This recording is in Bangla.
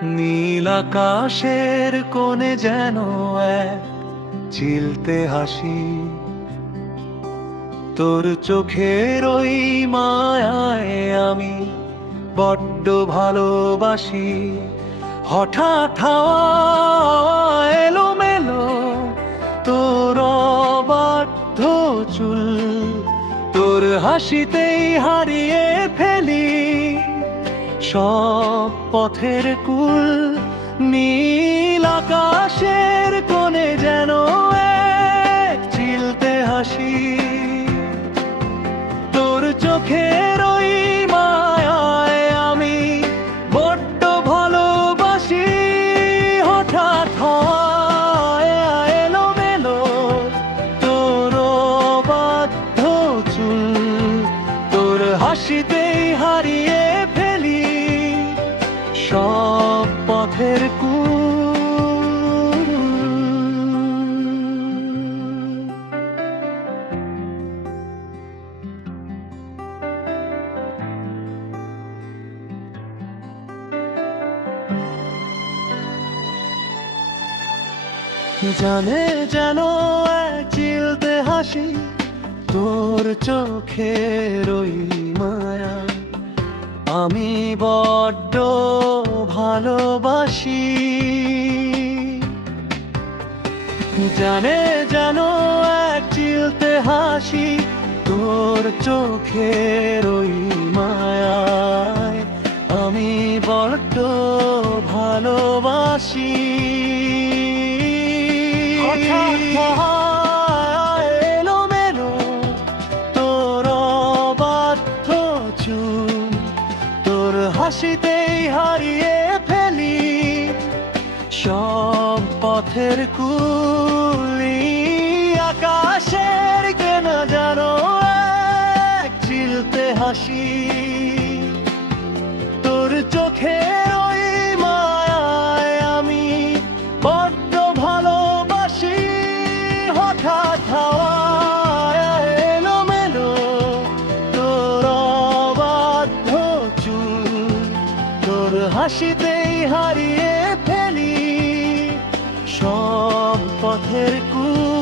নীল আকাশের কোণে যেন এক চিলতে হাসি, তোর চোখের ওই মায়ায় আমি বড্ড ভালোবাসি। হঠাৎ হাওয়া এলোমেলো তোর অবাধ্য চুল, তোর হাসিতেই হারিয়ে ফেলি সব পথের কুল। নীল আকাশের কোণে যেন এক চিলতে হাসি, তোর চোখের ওই মায়ায় আমি বড্ড ভালোবাসি। হঠাৎ হয় এলোমেলো তোর অবাধ্য চুল, তোর হাসিতেই হারিয়ে ফেলি সব পথের কুল। জানে যেন এক চিলতে হাসি, তোর চোখের ওই মায়া আমি বড্ড ভালোবাসি। জানে যেন এক চিলতে হাসি, তোর চোখের ওই মায়ায় আমি বড্ড ভালোবাসি। এলোমেলো তোর অবাধ্য চুল, তোর হাসিতেই হারিয়ে ফেলি সব পথের কুলি। আকাশের কেনা জানো এক চিলতে হাসি, তোর চোখের ওই মায়ায় আমি বড্ড ভালোবাসি। হঠাৎ হাওয়া এলোমেলো তোর অবাধ্য চুল, তোর হাসিতেই হারিয়ে ফেলি সব পথের কুল।